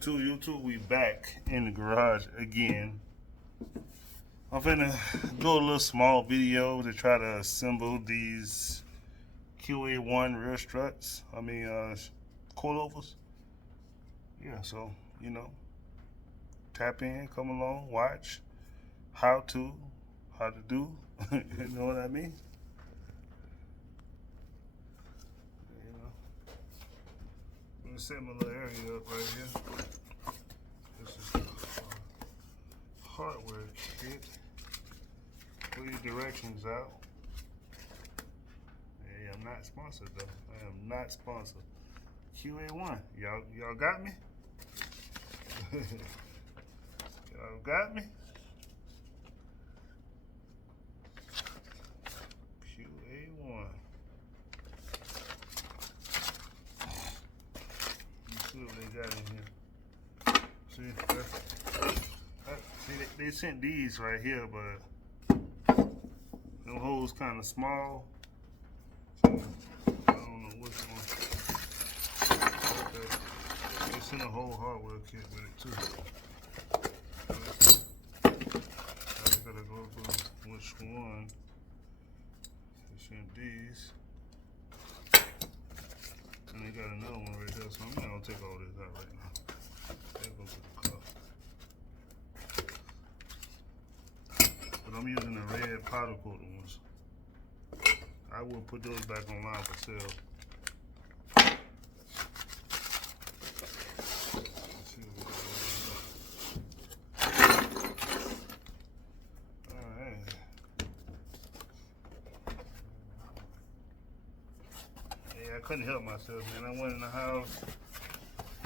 YouTube, we back in the garage again. I'm finna do a little small video to try to assemble these QA1 rear struts. Coilovers. Yeah, so, tap in, come along, watch how to do, you know what I mean? I'm gonna set my little area up right here. This is the hardware kit. Put your directions out. Hey, I'm not sponsored though. I am not sponsored. QA1, y'all got me? Y'all got me? QA1. Let's see what they got in here. See, they sent these right here, but the hole's kind of small. So I don't know which one. Okay. They sent a whole hardware kit with it too. I gotta go through which one. They sent these. And they got another one right there, so I'm not gonna take all this out right now. That goes to the car. But I'm using the red powder coated ones. I will put those back online for sale. Let's see what we got. Alright. Yeah, I couldn't help myself, man. I went in the house.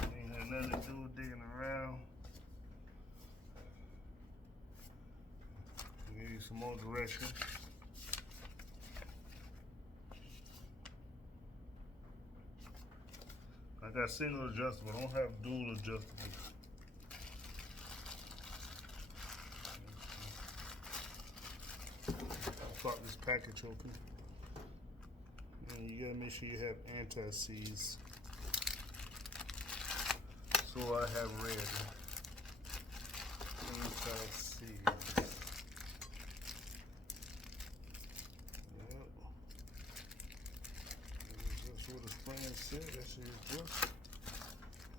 Ain't had nothing to do digging around. Give you some more direction. I got single adjustable, I don't have dual adjustable. I'll pop this package open. And you gotta make sure you have anti-seize. So I have red. Anti-seize. Yep. That's what the plan said. That should adjust.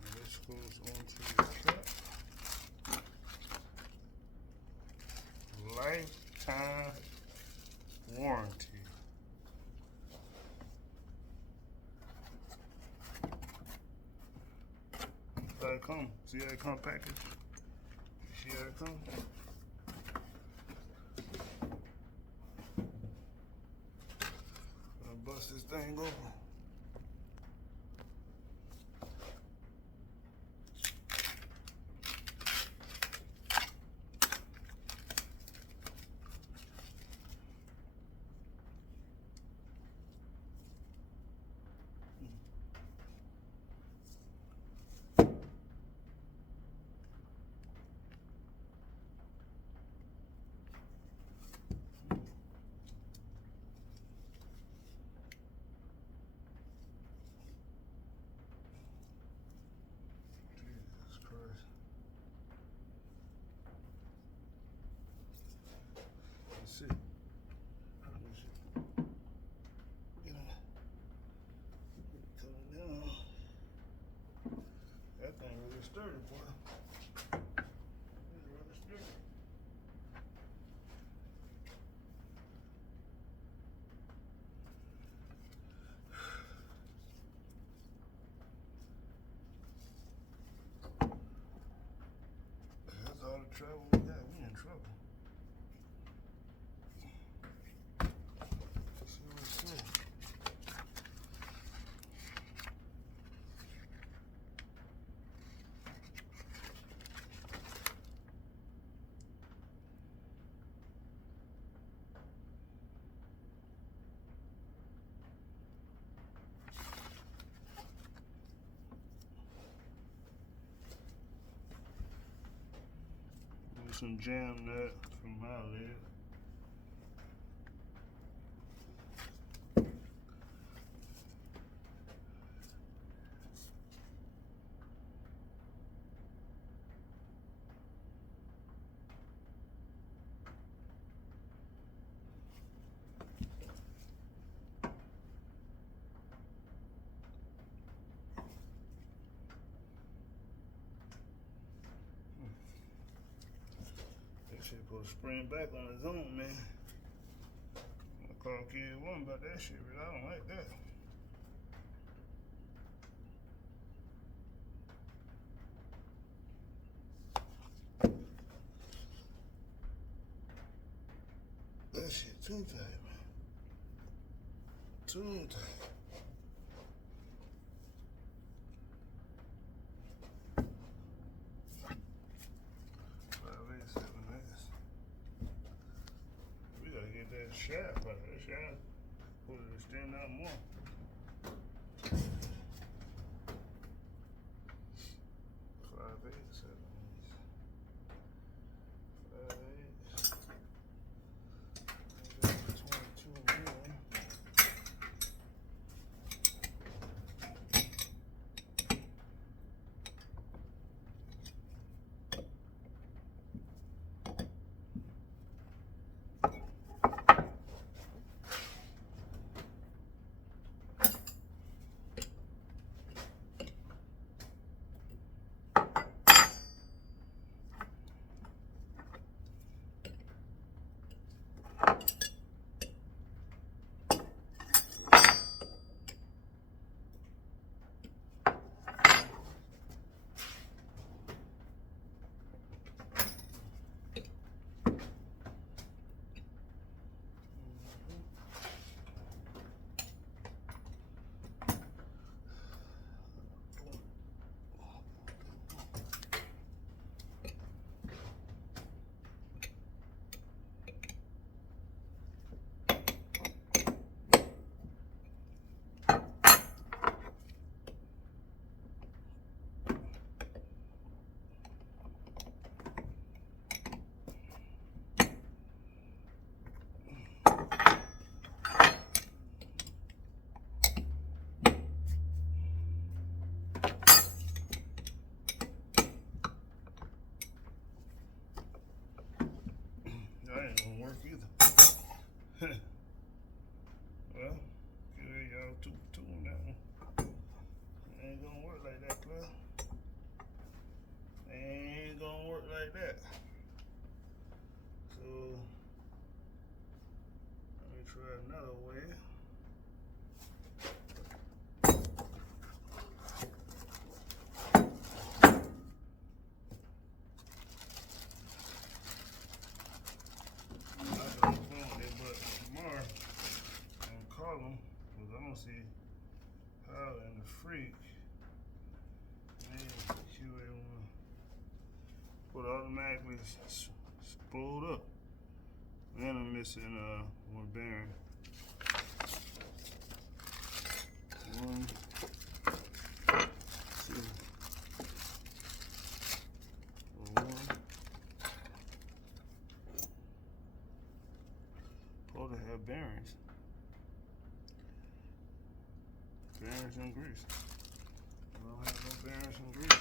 And this goes onto the cap. Lifetime warranty. How it come? See how it come packaged? See how it come? Gonna bust this thing open. See, coming down. That thing really sturdy, boy. It's really sturdy. That's all the trouble we got. We in trouble. Some jam nut from my lid. Shit put a spring back on his own, man. I call QA1 about that shit, but I don't like that. That shit too tight, man. Too tight. We gotta get that shaft out. That shaft will extend out more. That ain't gonna work either. Well, y'all 2 for 2 on that one. It ain't gonna work like that, club. Ain't gonna work like that. So let me try another way. Because I don't see how in the freak man, QA1 would automatically spooled up. And I'm missing one bearing. 1, 2, 1. Supposed to have bearings. Bearings and grease. I don't have no bearings and grease.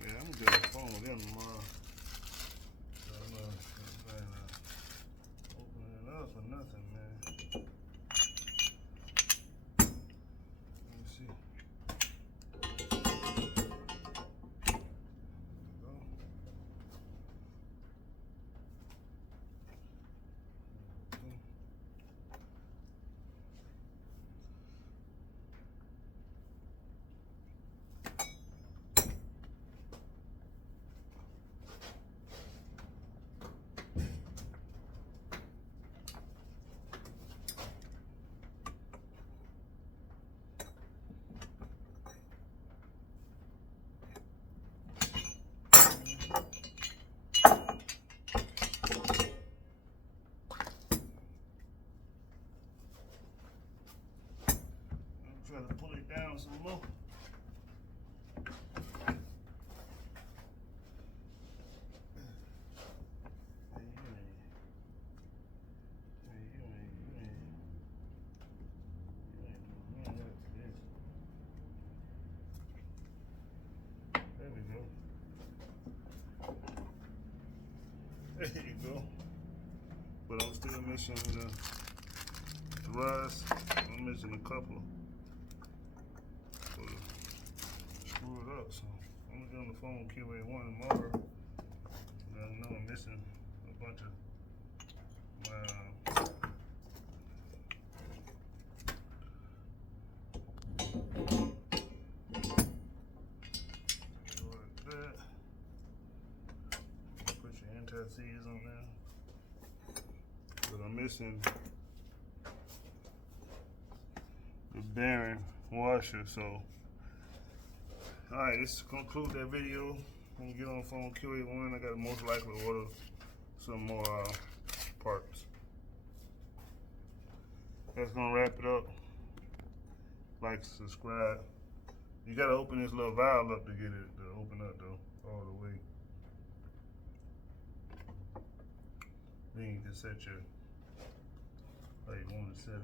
Yeah, I'm gonna get on the phone with them tomorrow. So I'm opening it up for nothing, man. Let me see. Try to pull it down some more. There we go. There you go. But I'm still missing the rods. I'm missing a couple. Screw it up, so I'm gonna get on the phone with QA1 tomorrow. I know I'm missing a bunch of like that. Put your anti-seize on there. But I'm missing the bearing washer, so alright, this conclude that video. I'm gonna get on the phone QA1. I gotta most likely order some more parts. That's gonna wrap it up. Like, subscribe. You gotta open this little valve up to get it to open up though, all the way. Then you can set your how you want to set it.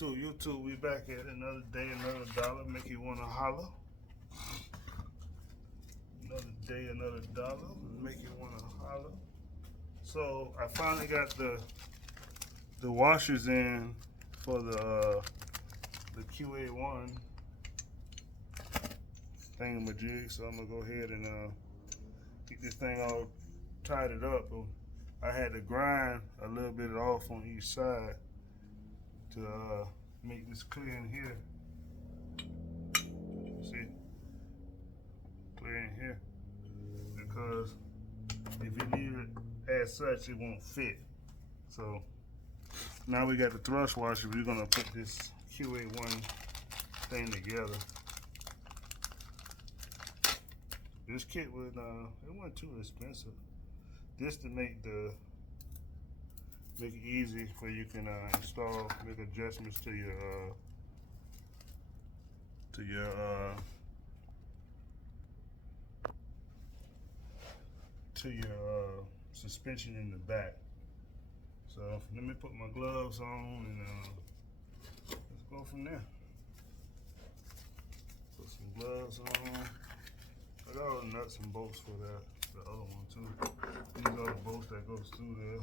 YouTube, we back at another day, another dollar, make you wanna holler. Another day, another dollar, make you wanna holler. So I finally got the washers in for the QA1 thingamajig. So I'm gonna go ahead and get this thing all tied it up. I had to grind a little bit off on each side to make this clear in here. See? Clear in here. Because if you leave it as such, it won't fit. So now we got the thrust washer. We're gonna put this QA1 thing together. This kit was it wasn't too expensive. Just to make it easy for you can install, make adjustments to your suspension in the back. So let me put my gloves on and let's go from there. Put some gloves on. I got all the nuts and bolts for the other one too. These are the bolts that goes through there.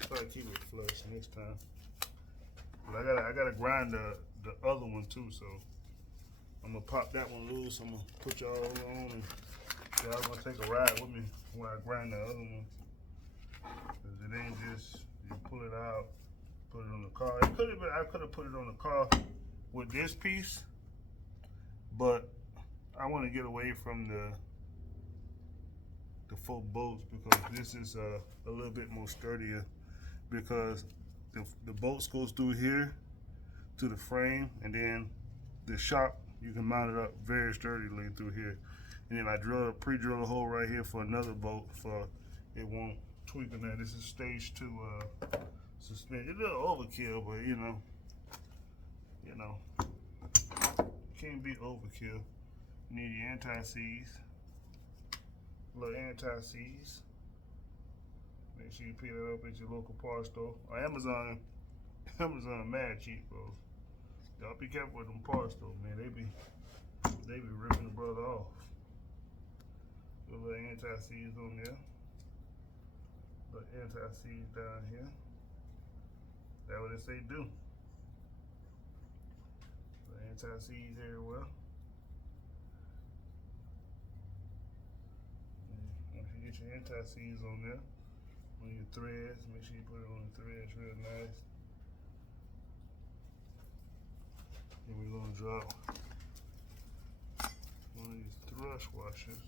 Try to keep it flush next time. But I gotta grind the other one too, so I'm gonna pop that one loose. I'm gonna put y'all on and y'all gonna take a ride with me when I grind the other one. Cause it ain't just you pull it out, put it on the car. I could have put it on the car with this piece, but I want to get away from the 4 bolts because this is a little bit more sturdier because the bolts goes through here to the frame, and then the shock you can mount it up very sturdily through here, and then I pre-drill a hole right here for another bolt for it won't tweak on that. This is stage 2 suspension. It's a little overkill, but you know, can't be overkill. You need your anti-seize, little anti-seize. Make sure you pick that up at your local parts store. Or Amazon mad cheap, bro. Y'all be careful with them parts though, man. They be ripping the brother off. Put a little anti-seize on there. Little anti-seize down here. That's what they say do. The anti-seize everywhere. Once you get your anti-seize on there, on your threads, make sure you put it on the threads real nice. Then we're gonna drop one of these thrust washers,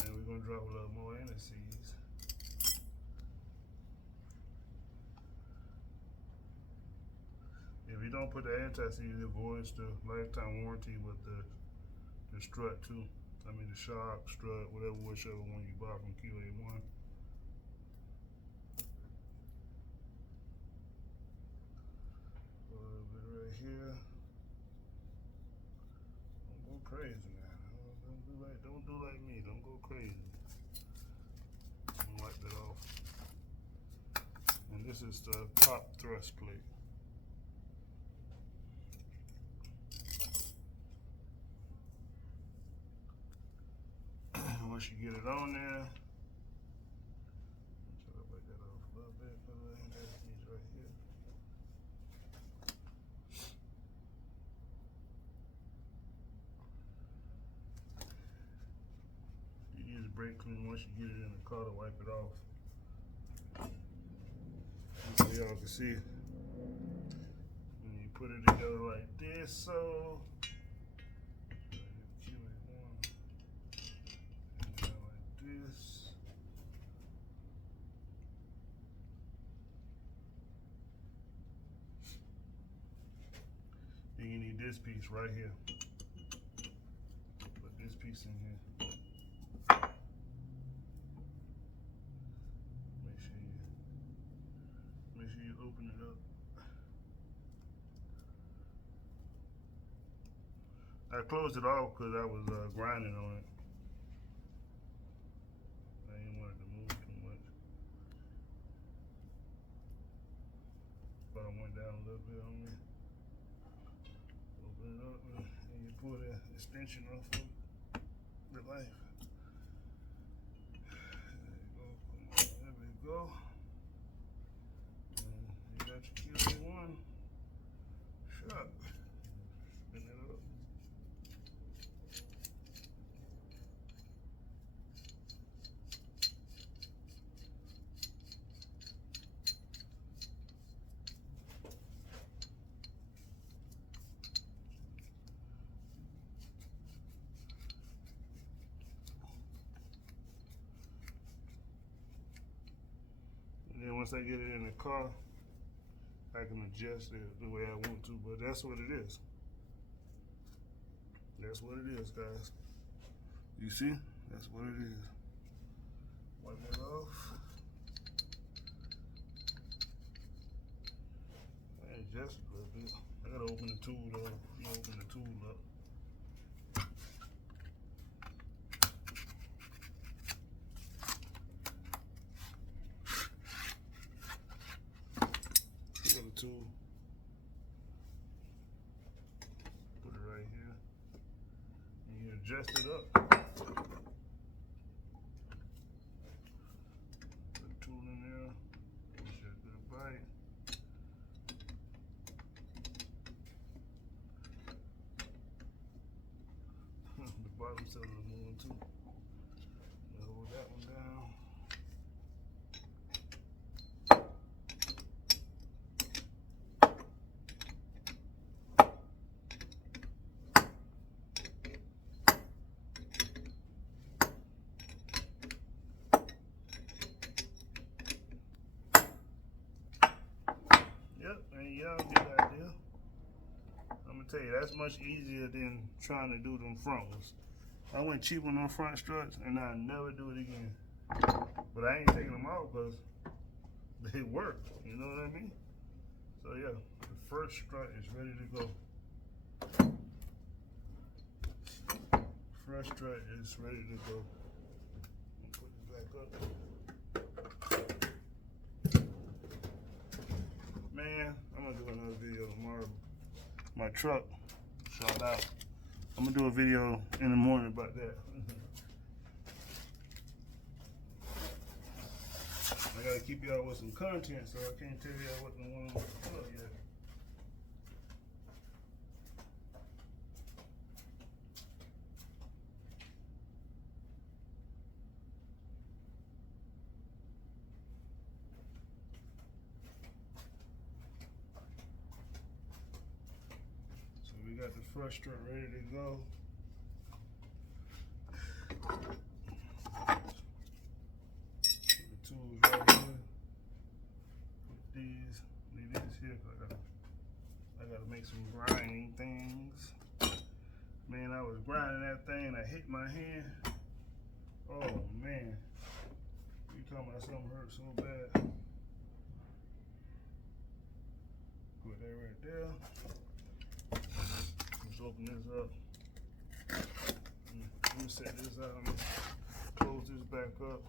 and we're gonna drop a little more anti-seize. If you don't put the anti-seize, it voids the lifetime warranty with the strut too. I mean the shock, strut, whichever one you buy from QA1. A little bit right here. Don't go crazy now. Don't do like me. Don't go crazy. I'm gonna wipe that off. And this is the top thrust plate. once you get it on there, try to break that off a little bit. That's these right here. You use a brake cleaner once you get it in the car to wipe it off. So y'all can see. And you put it together like this, so. Then you need this piece right here. Put this piece in here. Make sure you open it up. I closed it off because I was grinding on it. I didn't want it to move too much. Bottom went down a little bit on me. Open it up and you pull the extension off of the life. There we go. And you got your QA1 shot. Spin it up. And then once I get it in the car, I can adjust it the way I want to, but that's what it is. That's what it is, guys. You see? That's what it is. Wipe it off. I adjust it a little bit. I gotta open the tool though. You open the tool up. Tool. Put it right here. And you adjust it up. Put the tool in there. Give it a good bite. The bottom cell is moving too. Hold that one down. And y'all get the idea. I'm gonna tell you, that's much easier than trying to do them front ones. I went cheap on them front struts and I'll never do it again. But I ain't taking them out because they work, you know what I mean? So yeah, the first strut is ready to go. First strut is ready to go. Put it back up. Man, I'm gonna do another video tomorrow. My truck, shout out. I'm gonna do a video in the morning about that. I gotta keep y'all with some content, so I can't tell y'all what the one I'm gonna put up yet. Got the first strut ready to go. Put the tools right here. Put these, leave these here. I gotta make some grinding things. Man, I was grinding that thing. I hit my hand. Oh man, you talking about something hurt so bad. Put that right there. Let's open this up. Let me set this out. I'm gonna close this back up.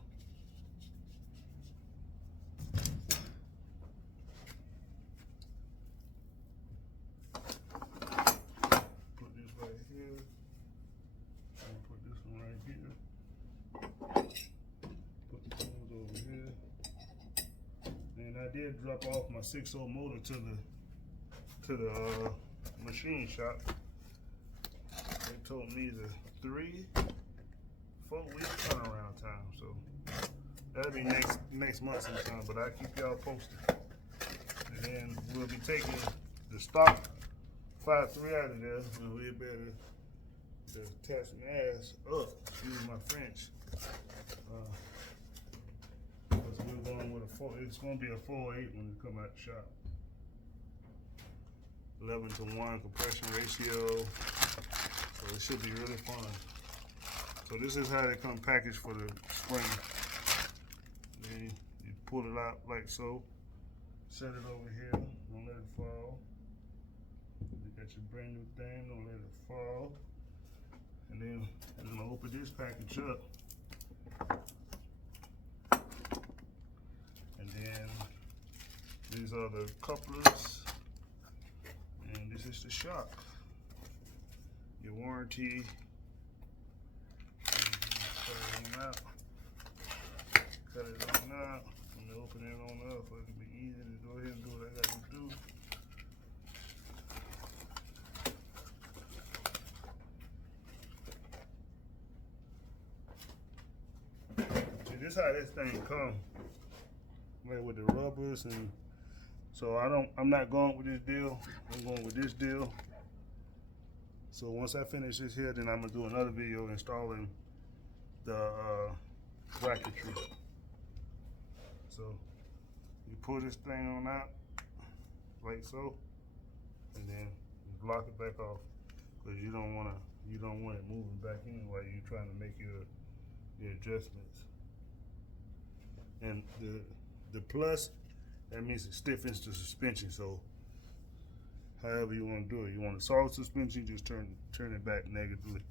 Put this right here. And put this one right here. I did drop off my 6-0 motor to the machine shop. They told me the 3-4 week turnaround time, so that'll be next month sometime. But I'll keep y'all posted. And then we'll be taking the stock 5.3 out of there, and we'll be able to test some ass up. Excuse my French. Because we're going with a 4. It's going to be a 4.8 when we come out the shop. 11-to-1 compression ratio. So it should be really fun. So this is how they come packaged for the spring. Then you pull it out like so. Set it over here. Don't let it fall. You got your brand new thing. Don't let it fall. And then I'm gonna open this package up. And then these are the couplers. And this is the shock. Your warranty. Cut it on out. Cut it on out. I'm gonna open it on up so it can be easy to go ahead and do what I got to do. See, this is how this thing comes. Like with the rubbers, and so I'm not going with this deal. I'm going with this deal. So once I finish this here, then I'm gonna do another video installing the bracketry. So you pull this thing on out like so, and then you block it back off, because you don't want it moving back in while you're trying to make your adjustments. And the plus, that means it stiffens the suspension. So however you want to do it, you want a solid suspension, just turn it back negatively.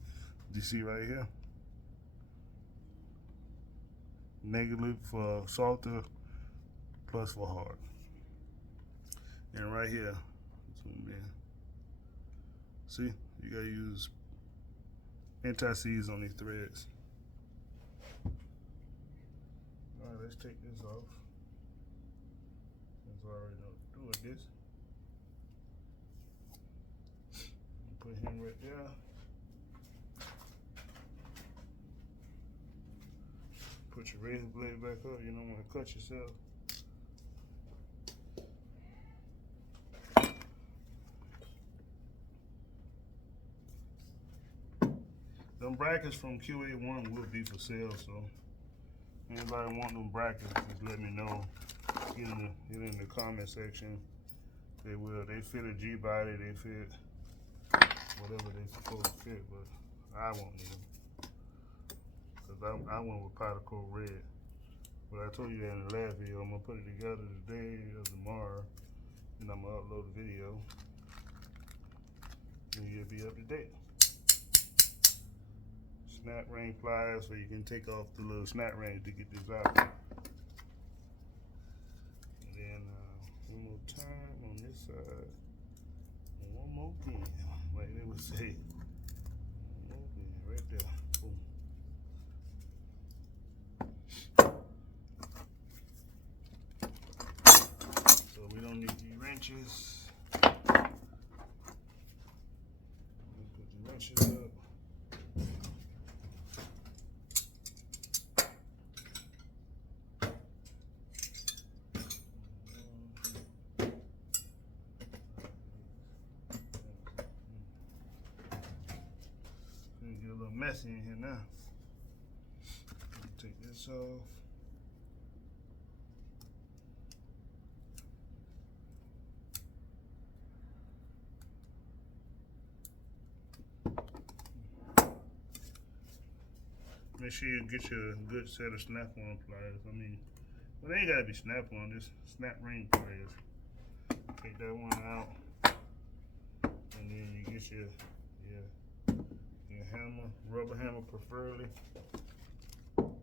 Do you see right here? Negative for softer, plus for hard. And right here, zoom in. See, you gotta use anti-seize on these threads. All right, let's take this off. Since I already know doing this. Put him right there. Put your razor blade back up. You don't want to cut yourself. Them brackets from QA1 will be for sale, so anybody want them brackets, just let me know. Get in the comment section. They will. They fit a G-body. They fit whatever they're supposed to fit, but I won't need them. Because I went with powder coat red. But I told you that in the last video. I'm going to put it together today or tomorrow. And I'm going to upload the video. And you'll be up to date. Snap ring pliers, so you can take off the little snap ring to get this out. And then one more time on this side. And one more again. Like they would say. One more again, right there. Boom. So we don't need these wrenches. Put the wrenches up. Get a little messy in here now. Take this off. Make sure you get your good set of snap-on pliers. I mean, well, they ain't gotta be snap-on, just snap ring pliers. Take that one out, and then you get your hammer, rubber hammer preferably. Alright,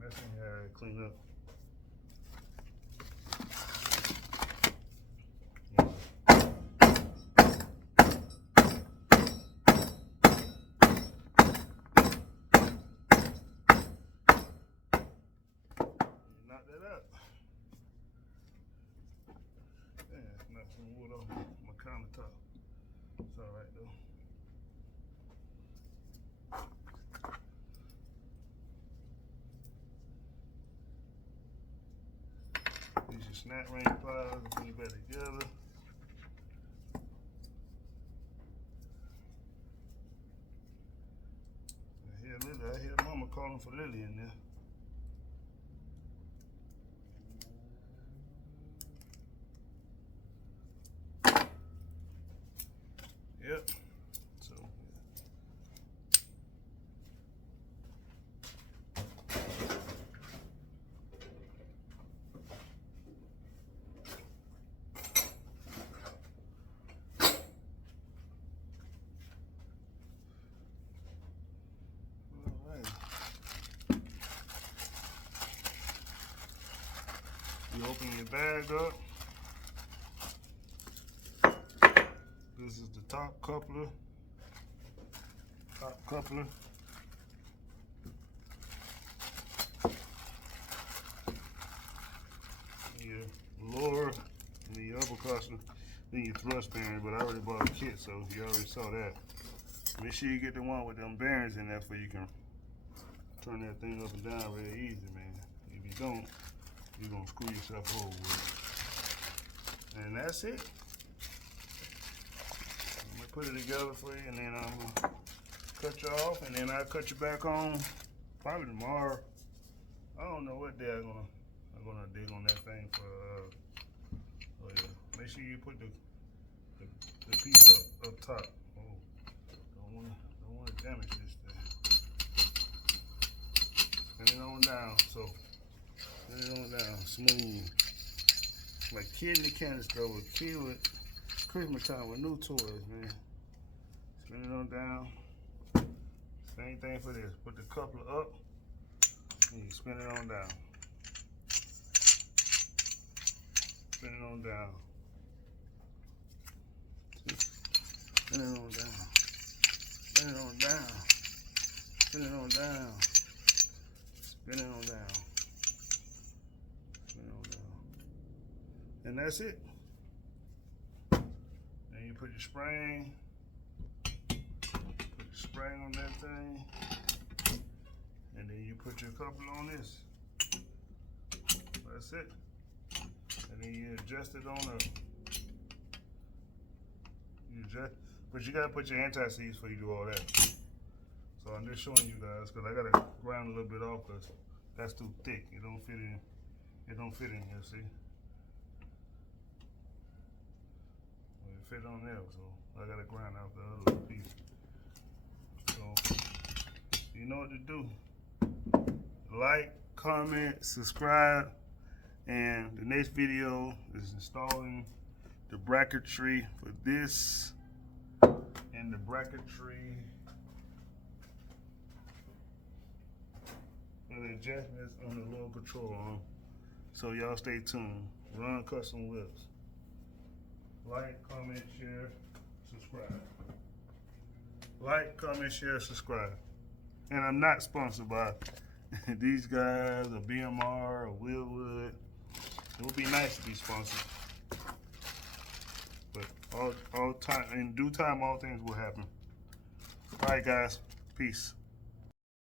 that's one here I clean up. It's all right though. Use your snap ring pliers and put it back together. I hear Mama calling for Lily in there. Yep. So. You open your bag up. This is the top coupler. Your lower and the upper cluster. Then your thrust bearing, but I already bought a kit, so you already saw that. Make sure you get the one with them bearings in there so you can turn that thing up and down really easy, man. If you don't, you're gonna screw yourself over with it. And that's it. I'm gonna put it together for you, and then I'm gonna cut you off, and then I'll cut you back on probably tomorrow. I don't know what day I'm gonna dig on that thing for. Oh yeah. Make sure you put the piece up top. Oh, don't wanna damage this thing. Spin it on down, so spin it on down, smooth. Like kid in the candy store with kid with Christmas time with new toys, man. Spin it on down. Same thing for this. Put the coupler up and you spin it on down. Spin it on down. Spin it on down. Spin it on down. Spin it on down. Spin it on down. Spin it on down. And that's it. Then you put your spring. Put your spring on that thing. And then you put your coupler on this. That's it. And then you adjust it on up. But you gotta put your anti-seize before you do all that. So I'm just showing you guys because I gotta grind a little bit off because that's too thick. It don't fit in. It don't fit in here. See? Well, it fit on there, so I gotta grind out the other little piece. So you know what to do. Like, comment, subscribe, and the next video is installing the bracketry for this and the bracketry for the adjustments on the lower control arm. So y'all stay tuned. Run Custom Whips. Like, comment, share, subscribe. Like, comment, share, subscribe. And I'm not sponsored by these guys or BMR or Willwood. It would be nice to be sponsored. But all time, in due time, all things will happen. All right, guys. Peace.